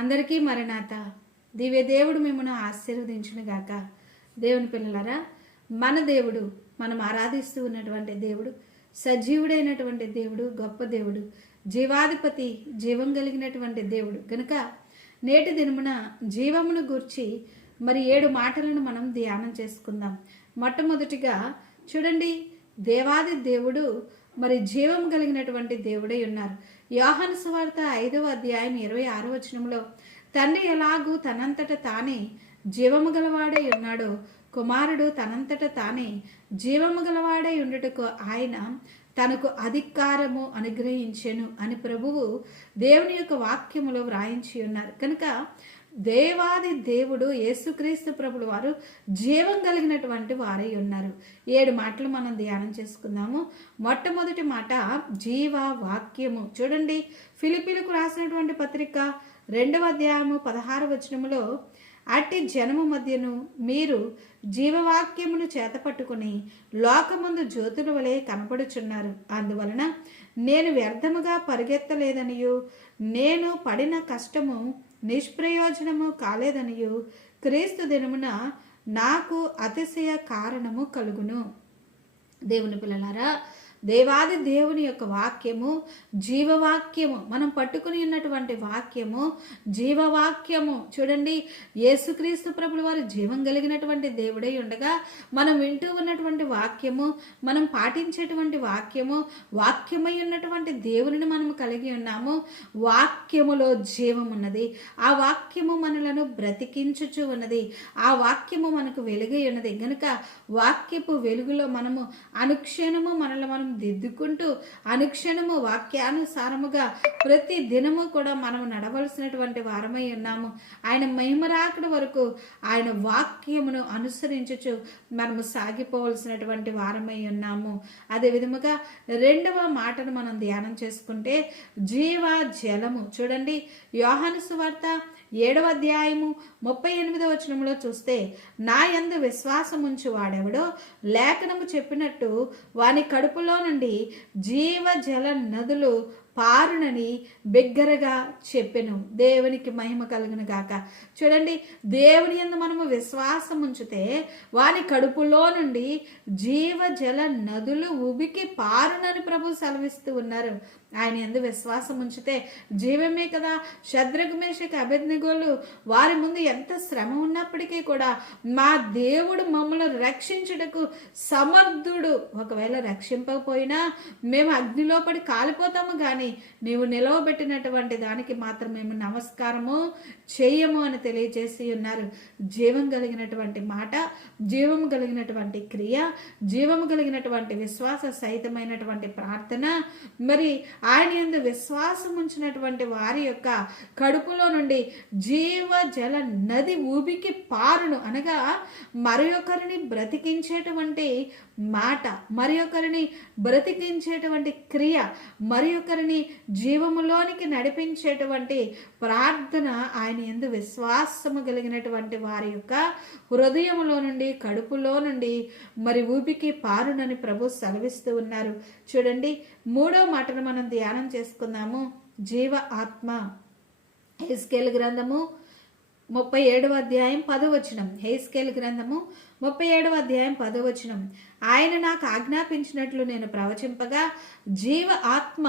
అందరికీ మరణాత దివ్య దేవుడు మిమ్మల్ని ఆశీర్వదించును గాక. దేవుని పిల్లలారా, మన దేవుడు, మనం ఆరాధిస్తూ ఉన్నటువంటి దేవుడు సజీవుడైనటువంటి దేవుడు, గొప్ప దేవుడు, జీవాధిపతి, జీవం కలిగినటువంటి దేవుడు గనుక నేటి దినమున జీవమును గూర్చి 7 మాటలను మనం ధ్యానం చేసుకుందాం. మొట్టమొదటిగా చూడండి, దేవాది దేవుడు జీవం కలిగినటువంటి దేవుడై ఉన్నారు. యోహాను సువార్త 5వ అధ్యాయం 26వ వచనంలో తండ్రి ఎలాగూ తనంతట తానే జీవము గలవాడై ఉన్నాడో, కుమారుడు తనంతట తానే జీవము గలవాడై ఉండుటకు ఆయన తనకు అధికారము అనుగ్రహించెను అని ప్రభువు దేవుని యొక్క వాక్యములో వ్రాయించి ఉన్నారు. కనుక దేవాది దేవుడు యేసుక్రీస్తు ప్రభులు వారు జీవం కలిగినటువంటి వారై ఉన్నారు. 7 మాటలు మనం ధ్యానం చేసుకుందాము. మొట్టమొదటి మాట జీవ వాక్యము. చూడండి, ఫిలిప్పీలకు రాసినటువంటి పత్రిక 2వ అధ్యాయము 16వ వచనములో అట్టి జనము మధ్యను మీరు జీవవాక్యమును చేతపట్టుకుని లోకమందు జ్యోతుల వలె కనపడుచున్నారు. అందువలన నేను వ్యర్థముగా పరిగెత్తలేదనియు నేను పడిన కష్టము నిష్ప్రయోజనము కాలేదనియు క్రీస్తు దినమున నాకు అతిశయ కారణము కలుగును. దేవుని పిల్లలారా, దేవాది దేవుని యొక్క వాక్యము జీవవాక్యము. మనం పట్టుకుని ఉన్నటువంటి వాక్యము జీవవాక్యము. చూడండి, యేసుక్రీస్తు ప్రభుల వారు జీవం కలిగినటువంటి దేవుడై ఉండగా మనం వింటూ ఉన్నటువంటి వాక్యము, మనం పాటించేటువంటి వాక్యము, వాక్యమై ఉన్నటువంటి దేవుని మనము కలిగి ఉన్నాము. వాక్యములో జీవం ఉన్నది. ఆ వాక్యము మనలను బ్రతికించుచు ఉన్నది. ఆ వాక్యము మనకు వెలుగై ఉన్నది. గనుక వాక్యపు వెలుగులో మనము అనుక్షణము మనల్ని మనం దిద్దుకుంటూ అనుక్షణము వాక్యానుసారముగా ప్రతి దినము కూడా మనం నడవలసినటువంటి వారమై ఉన్నాము. ఆయన మహిమరాకడ వరకు ఆయన వాక్యమును అనుసరించుచు మనము సాగిపోవలసినటువంటి వారమై ఉన్నాము. అదే విధముగా 2వ మాటను మనం ధ్యానం చేసుకుంటే జీవ జలము. చూడండి, యోహాను సువార్త 7వ అధ్యాయము 38వ వచనంలో చూస్తే నా యందు విశ్వాసముంచు వాడెవడో లేఖనము చెప్పినట్టు వాని కడుపులో నుండి జీవ జల నదులు పారునని బిగ్గరగా చెప్పెను. దేవునికి మహిమ కలుగును గాక. చూడండి, దేవుని యందు మనము విశ్వాసం ఉంచితే వాని కడుపులో నుండి జీవ జల నదులు ఉబికి పారునని ప్రభు సెలవిస్తూ ఉన్నారు. ఆయన యందు విశ్వాసం ఉంచితే జీవమే కదా. శద్రకు, మేషకు, అబేద్నెగోలు వారి ముందు ఎంత శ్రమ ఉన్నప్పటికీ కూడా మా దేవుడు మమ్మల్ని రక్షించుటకు సమర్థుడు. ఒకవేళ రక్షింపకపోయినా మేము అగ్నిలో పడి కాలిపోతాము, కానీ నీవు నిలవబెట్టినటువంటి దానికి మాత్రం మేము నమస్కారము చేయము అని తెలియజేసి ఉన్నారు. జీవం కలిగినటువంటి మాట, జీవం కలిగినటువంటి క్రియ, జీవం కలిగినటువంటి విశ్వాస సహితమైనటువంటి ప్రార్థన. ఆయన యందు విశ్వాసం ఉంచినటువంటి వారి యొక్క కడుపులో నుండి జీవ జల నది ఊబికి పారును. అనగా మరొకరిని బ్రతికించేటువంటి మాట, మరొకరిని బ్రతికించేటువంటి క్రియ, మరొకరిని జీవములోనికి నడిపించేటువంటి ప్రార్థన ఆయన యందు విశ్వాసము కలిగినటువంటి వారి యొక్క హృదయములో నుండి, కడుపులో నుండి ఊబికి పారునని ప్రభు సెలవిస్తూ ఉన్నారు. చూడండి, 3వ మాటను మనం ధ్యానం చేసుకుందాము. జీవ ఆత్మ. హెస్కేలు గ్రంథము 37వ అధ్యాయం 10వ వచనం. హెస్కేలు గ్రంథము 37వ అధ్యాయం 10వ వచనం. ఆయన నాకు ఆజ్ఞాపించినట్లు నేను ప్రవచింపగా జీవ ఆత్మ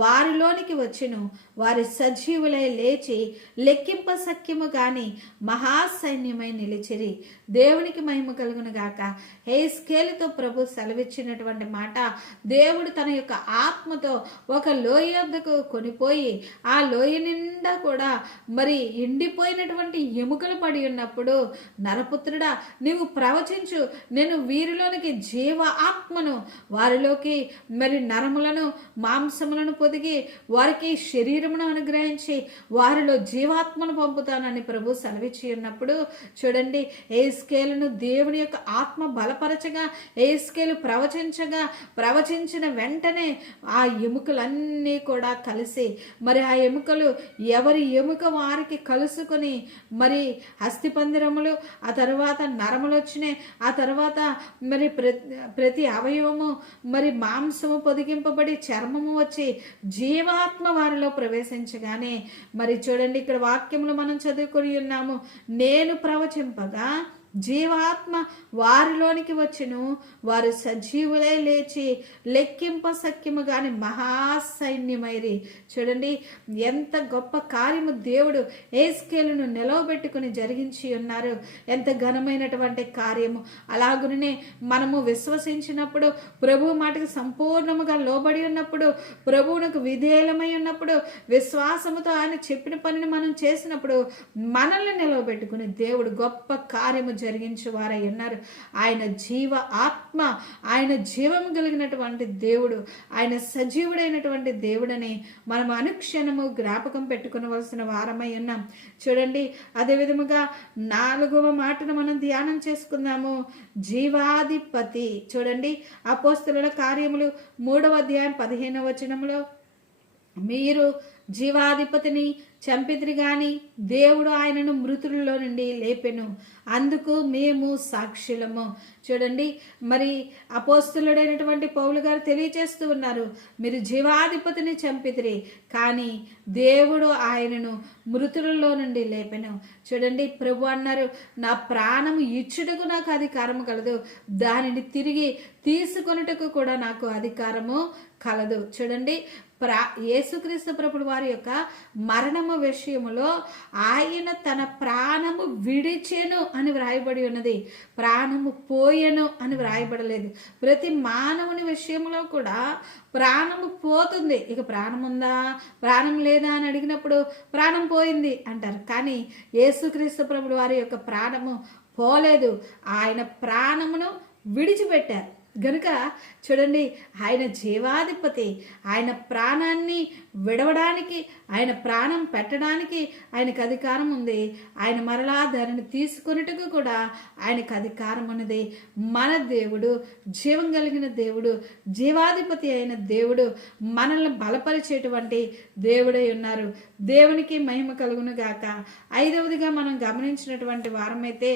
వారిలోనికి వచ్చెను. వారి సజీవులై లేచి లెక్కింప సఖ్యము గాని మహాసైన్యమై నిలిచిరి. దేవునికి మహిమ కలుగును గాక. హెస్కేలుతో ప్రభు సెలవిచ్చినటువంటి మాట, దేవుడు తన యొక్క ఆత్మతో ఒక లోయ వద్దకు కొనిపోయి ఆ లోయ నిండా కూడా ఎండిపోయినటువంటి ఎముకలు పడి ఉన్నప్పుడు, నరపుత్రుడా నీవు ప్రవచించు, నేను వీరిలోనికి జీవ ఆత్మను, వారిలోకి నరములను మాంసములను పొదిగి వారికి శరీరమును అనుగ్రహించి వారిలో జీవాత్మను పంపుతానని ప్రభు సెలవిచ్చి ఉన్నప్పుడు, చూడండి, హెస్కేలును దేవుని యొక్క ఆత్మ బలపరచగా, హెస్కేలు ప్రవచించిన వెంటనే ఆ ఎముకలన్నీ కూడా కలిసి ఆ ఎముకలు ఎవరి ఎముక వారికి కలుసుకొని అస్థిపందిరములు, ఆ తరువాత నరములో వచ్చినాయి. ఆ తర్వాత మరి ప్రతి అవయవము మరి మాంసము పొదిగింపబడి చర్మము వచ్చి జీవాత్మ వారిలో ప్రవేశించగానే మరి చూడండి, ఇక్కడ వాక్యంలో మనం చదువుకొని ఉన్నాము, నేను ప్రవచింపగా జీవాత్మ వారిలోనికి వచ్చును, వారు సజీవులై లేచి లెక్కింప సఖ్యము గాని మహాసైన్యమైరి. చూడండి ఎంత గొప్ప కార్యము దేవుడు ఏస్కేలును నిలవబెట్టుకుని జరిగించి ఉన్నారు. ఎంత ఘనమైనటువంటి కార్యము. అలాగునే మనము విశ్వసించినప్పుడు, ప్రభు మాటకు సంపూర్ణముగా లోబడి ఉన్నప్పుడు, ప్రభువునకు విధేయులమై ఉన్నప్పుడు, విశ్వాసముతో ఆయన చెప్పిన పనిని మనం చేసినప్పుడు మనల్ని నిలవబెట్టుకుని దేవుడు గొప్ప కార్యము జరిగించే వారై ఉన్నారు. ఆయన జీవ ఆత్మ, ఆయన జీవం కలిగినటువంటి దేవుడు, ఆయన సజీవుడైనటువంటి దేవుడని మనం అనుక్షణము జ్ఞాపకం పెట్టుకునవలసిన వారమై ఉన్నాం. చూడండి, అదే విధముగా 4వ మాటను మనం ధ్యానం చేసుకుందాము, జీవాధిపతి. చూడండి, అపోస్తలుల కార్యములు 3వ అధ్యాయం 15వ వచనంలో, మీరు జీవాధిపతిని చంపితిరి గాని దేవుడు ఆయనను మృతులలో నుండి లేపెను, అందుకు మేము సాక్షులము. చూడండి, మరి అపోస్తలుడైనటువంటి పౌలు గారు తెలియజేస్తూ ఉన్నారు, మీరు జీవాధిపతిని చంపితిరి కానీ దేవుడు ఆయనను మృతులలో నుండి లేపెను. చూడండి, ప్రభు అన్నారు, నా ప్రాణము ఇచ్చుటకు నాకు అధికారము కలదు, దానిని తిరిగి తీసుకొనుటకు కూడా నాకు అధికారము కలదు. చూడండి, యేసుక్రీస్తు ప్రభుడు వారి యొక్క మరణము విషయములో ఆయన తన ప్రాణము విడిచెను అని వ్రాయబడి ఉన్నది, ప్రాణము పోయెను అని వ్రాయబడలేదు. ప్రతి మానవుని విషయంలో కూడా ప్రాణము పోతుంది. ఇక ప్రాణం ఉందా, ప్రాణం లేదా అని అడిగినప్పుడు ప్రాణం పోయింది అంటారు. కానీ యేసుక్రీస్తు ప్రభుడు వారి యొక్క ప్రాణము పోలేదు, ఆయన ప్రాణమును విడిచిపెట్టారు. గనుక చూడండి, ఆయన జీవాధిపతి, ఆయన ప్రాణాన్ని విడవడానికి, ఆయన ప్రాణం పెట్టడానికి ఆయనకు అధికారం ఉంది. ఆయన మరలా దానిని తీసుకొనుటకు కూడా ఆయనకు అధికారం ఉన్నది. మన దేవుడు జీవం కలిగిన దేవుడు, జీవాధిపతి అయిన దేవుడు, మనల్ని బలపరిచేటువంటి దేవుడై ఉన్నారు. దేవునికి మహిమ కలుగును గాక. 5వదిగా మనం గమనించినటువంటి వారమైతే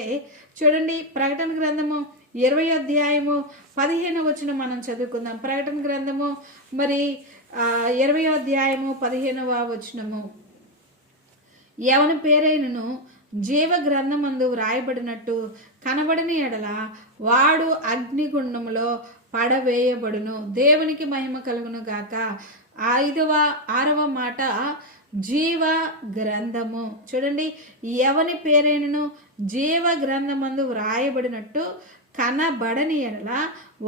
చూడండి, ప్రకటన గ్రంథము 20వ అధ్యాయము 15వ వచనం మనం చదువుకుందాం. ప్రకటన గ్రంథము మరి 20వ అధ్యాయము 15వ వచనము, ఎవని పేరైనను జీవ గ్రంథమందు వ్రాయబడినట్టు కనబడని ఎడల వాడు అగ్నిగుండములో పడవేయబడును. దేవునికి మహిమ కలుగును గాక. 6వ మాట జీవ గ్రంథము. చూడండి, ఎవని పేరైనను జీవ గ్రంథమందు వ్రాయబడినట్టు కనబడని ఎడల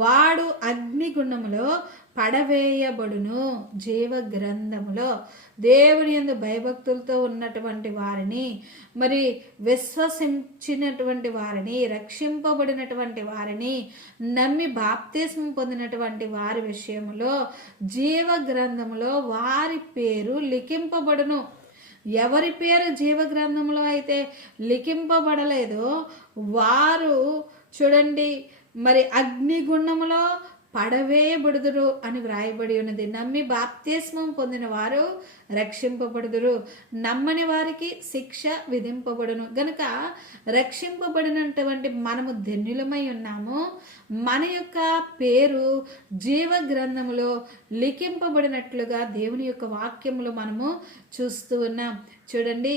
వాడు అగ్నిగుండములో పడవేయబడును. జీవ గ్రంథములో దేవుని యందు భయభక్తులతో ఉన్నటువంటి వారిని, మరి విశ్వసించినటువంటి వారిని, రక్షింపబడినటువంటి వారిని, నమ్మి బాప్తిస్మం పొందినటువంటి వారి విషయంలో జీవ గ్రంథములో వారి పేరు లిఖింపబడును. ఎవరి పేరు జీవ గ్రంథంలో అయితే లిఖింపబడలేదో వారు చూడండి, మరి అగ్నిగుండములో పడవేయబడుదురు అని వ్రాయబడి ఉన్నది. నమ్మి బాప్తిస్మం పొందిన వారు రక్షింపబడుదురు, నమ్మని వారికి శిక్ష విధింపబడును. గనుక రక్షింపబడినటువంటి మనము ధన్యులమై ఉన్నాము. మన యొక్క పేరు జీవ గ్రంథములో లిఖింపబడినట్లుగా దేవుని యొక్క వాక్యములో మనము చూస్తూ ఉన్నాం. చూడండి,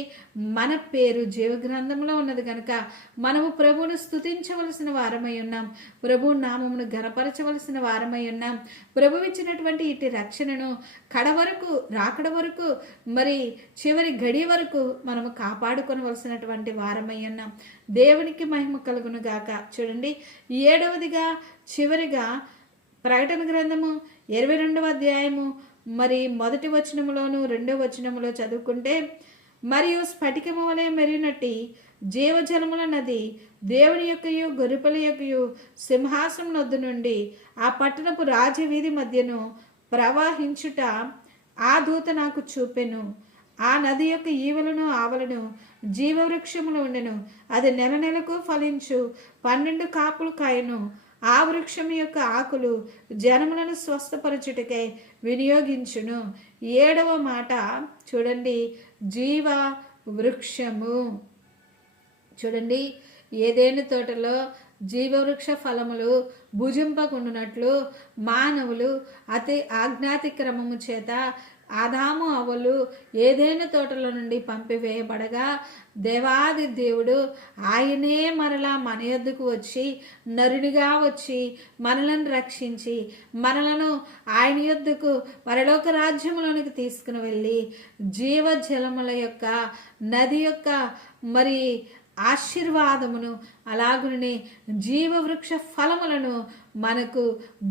మన పేరు జీవ గ్రంథంలో ఉన్నది కనుక మనము ప్రభువును స్తుతించవలసిన వారమై ఉన్నాం, ప్రభు నామమును ఘనపరచవలసిన వారమై ఉన్నాం. ప్రభు ఇచ్చినటువంటి ఇటు రక్షణను కడవరకు, రాకడ వరకు, మరి చివరి గడి వరకు మనము కాపాడుకొనవలసినటువంటి వారమై ఉన్నాం. దేవునికి మహిమ కలుగును గాక. చూడండి, 7వదిగా చివరిగా ప్రకటన గ్రంథము 22వ అధ్యాయము మరి 1వ వచనములోను 2వ వచనములో చదువుకుంటే, మరియు స్ఫటికము వలె మెరినట్టి జీవజలముల నది దేవుని యొక్కయు గొర్రెపిల్ల యొక్కయు సింహాసనం నొద్దు నుండి ఆ పట్టణపు రాజవీధి మధ్యను ప్రవహించుట ఆ దూత నాకు చూపెను. ఆ నది యొక్క ఈవలను ఆవలను జీవవృక్షములు ఉండెను. అది నెల నెలకు ఫలించు 12 కాపులు కాయను. ఆ వృక్షం యొక్క ఆకులు జనములను స్వస్థపరచుటకై వినియోగించును. 7వ మాట చూడండి, జీవ వృక్షము. చూడండి, ఏదేను తోటలో జీవవృక్ష ఫలములు భుజింపకుండునట్లు మానవులు అతి ఆజ్ఞాతిక్రమము చేత ఆదాము అవ్వలు ఏదైనా తోటలో నుండి పంపివేయబడగా దేవాది దేవుడు ఆయనే మరలా మన యొద్దకు వచ్చి నరునిగా వచ్చి మనలను రక్షించి మనలను ఆయన యొద్దకు పరలోక రాజ్యములోనికి తీసుకుని వెళ్ళి జీవజలముల యొక్క నది యొక్క మరి ఆశీర్వాదమును అలాగునే జీవవృక్ష ఫలములను మనకు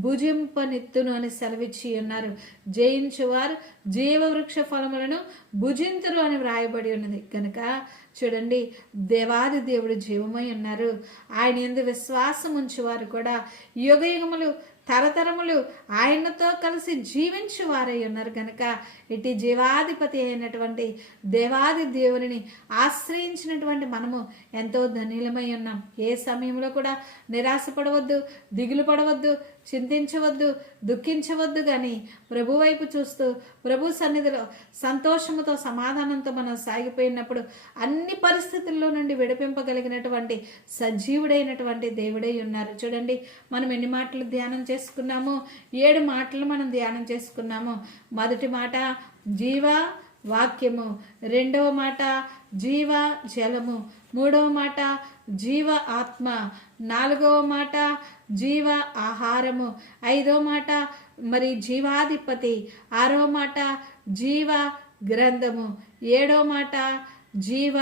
భుజింపనిత్తును అని సెలవిచ్చి ఉన్నారు. జయించువారు జీవవృక్ష ఫలములను భుజింతురు అని వ్రాయబడి ఉన్నది. కనుక చూడండి, దేవాది దేవుడు జీవమై ఉన్నారు. ఆయన యందు విశ్వాసం ఉంచువారు కూడా యుగయుగములు తరతరములు ఆయనతో కలిసి జీవించు వారై ఉన్నారు. కనుక ఇటు జీవాధిపతి అయినటువంటి దేవాది దేవుని ఆశ్రయించినటువంటి మనము ఎంతో ధన్యులమై ఉన్నాం. ఏ సమయంలో కూడా నిరాశపడవద్దు, దిగులు పడవద్దు, చింతించవద్దు, దుఃఖించవద్దు. కానీ ప్రభు వైపు చూస్తూ ప్రభు సన్నిధిలో సంతోషముతో సమాధానంతో మనం సాగిపోయినప్పుడు అన్ని పరిస్థితుల్లో నుండి విడిపింపగలిగినటువంటి సజీవుడైనటువంటి దేవుడై ఉన్నారు. చూడండి, మనం ఎన్ని మాటలు ధ్యానం చేసుకున్నాము? 7 మాటలు మనం ధ్యానం చేసుకున్నాము. మొదటి మాట జీవ వాక్యము, రెండవ మాట జీవ జలము, మూడవ మాట జీవ ఆత్మ, నాలుగవ మాట జీవ ఆహారము, ఐదవ మాట మరి జీవాధిపతి, ఆరవ మాట జీవ గ్రంథము, ఏడవ మాట జీవ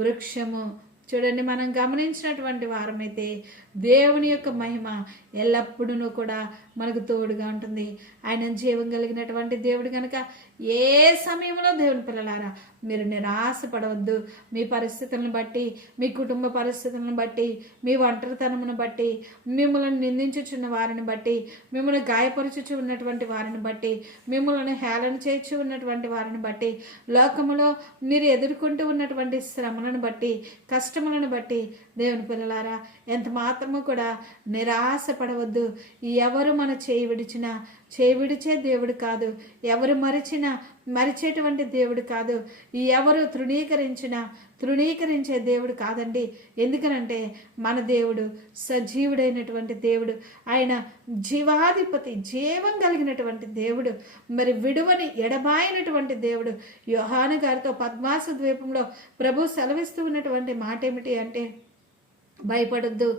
వృక్షము. చూడండి, మనం గమనించినటువంటి వారమైతే దేవుని యొక్క మహిమ ఎల్లప్పుడూ కూడా మనకు తోడుగా ఉంటుంది. ఆయన జీవం కలిగినటువంటి దేవుడు కనుక ఏ సమయంలో దేవుని పిల్లలారా మీరు నిరాశపడవద్దు. మీ పరిస్థితులను బట్టి, మీ కుటుంబ పరిస్థితులను బట్టి, మీ ఒంటరితనమును బట్టి, మిమ్మల్ని నిందించుచున్న వారిని బట్టి, మిమ్మల్ని గాయపరుచుచు ఉన్నటువంటి వారిని బట్టి, మిమ్మల్ని హేళన చేర్చి ఉన్నటువంటి వారిని బట్టి, లోకములో మీరు ఎదుర్కొంటూ ఉన్నటువంటి శ్రమలను బట్టి, కష్టములను బట్టి దేవుని పిల్లలారా ఎంత మాత్రము కూడా నిరాశపడవద్దు. ఎవరు మన చేయి విడిచినా చేయి విడిచే దేవుడు కాదు. ఎవరు మరిచినా మరిచేటువంటి దేవుడు కాదు. ఎవరు తృణీకరించే దేవుడు కాదండి. ఎందుకనంటే మన దేవుడు సజీవుడైనటువంటి దేవుడు. ఆయన జీవాధిపతి, జీవం కలిగినటువంటి దేవుడు, మరి విడువని ఎడబాయినటువంటి దేవుడు. యోహాను గారితో పద్మాసు ద్వీపంలో ప్రభు సెలవిస్తూ ఉన్నటువంటి మాట ఏమిటి అంటే, భయపడొద్దు,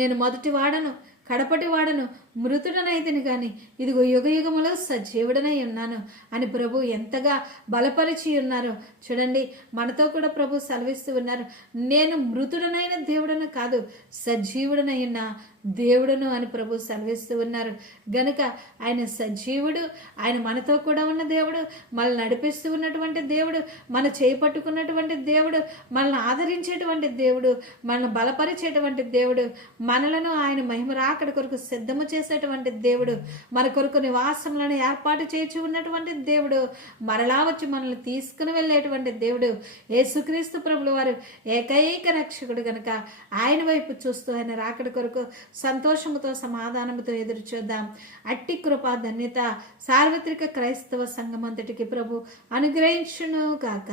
నేను మొదటి వాడను కడపటి వాడను, మృతుడనైతిని కానీ ఇదిగో యుగయుగములో సజీవుడనై ఉన్నాను అని ప్రభు ఎంతగా బలపరిచి ఉన్నారో చూడండి. మనతో కూడా ప్రభు సెలవిస్తూ ఉన్నారు, నేను మృతుడనైన దేవుడను కాదు, సజీవుడనై ఉన్న దేవుడును అని ప్రభు సెలవిస్తూ ఉన్నారు. గనుక ఆయన సజీవుడు, ఆయన మనతో కూడా ఉన్న దేవుడు, మనల్ని నడిపిస్తూ ఉన్నటువంటి దేవుడు, మన చేయి పట్టుకున్నటువంటి దేవుడు, మనల్ని ఆదరించేటువంటి దేవుడు, మనల్ని బలపరిచేటువంటి దేవుడు, మనలను ఆయన మహిమ రాకడ కొరకు సిద్ధము చేసేటువంటి దేవుడు, మన కొరకు నివాసములను ఏర్పాటు చేసి ఉన్నటువంటి దేవుడు, మరలా వచ్చి మనల్ని తీసుకుని వెళ్ళేటువంటి దేవుడు యేసుక్రీస్తు ప్రభుల వారు ఏకైక రక్షకుడు. గనుక ఆయన వైపు చూస్తూ ఆయన రాకడ కొరకు సంతోషముతో సమాధానముతో ఎదురు చూద్దాం. అట్టి కృపా ధన్యత సార్వత్రిక క్రైస్తవ సంఘం అంతటికి ప్రభు అనుగ్రహించును గాక.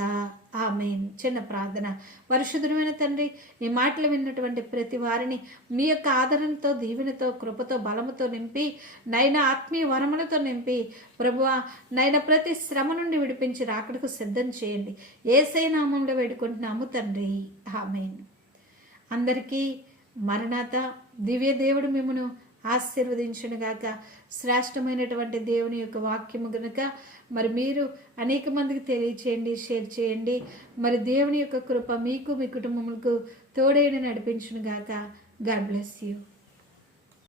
ఆమేన్. చిన్న ప్రార్థన. పరిశుద్ధమైన తండ్రి, ఈ మాటలు విన్నటువంటి ప్రతి వారిని మీ యొక్క ఆదరణతో, దీవెనతో, కృపతో, బలముతో నింపి, నైనా ఆత్మీయ వరములతో నింపి ప్రభువా, నైనా ప్రతి శ్రమ నుండి విడిపించి రాకడకు సిద్ధం చేయండి. యేసయ్య నామములో వేడుకుంటున్నాము తండ్రి. ఆమేన్. అందరికీ మరణాత. దివ్య దేవుడు మిమ్మును ఆశీర్వదించునుగాక. శ్రేష్టమైనటువంటి దేవుని యొక్క వాక్యము గనుక మరి మీరు అనేక మందికి తెలియచేయండి, షేర్ చేయండి. మరి దేవుని యొక్క కృప మీకు, మీ కుటుంబములకు తోడేని నడిపించునుగాక. God bless you.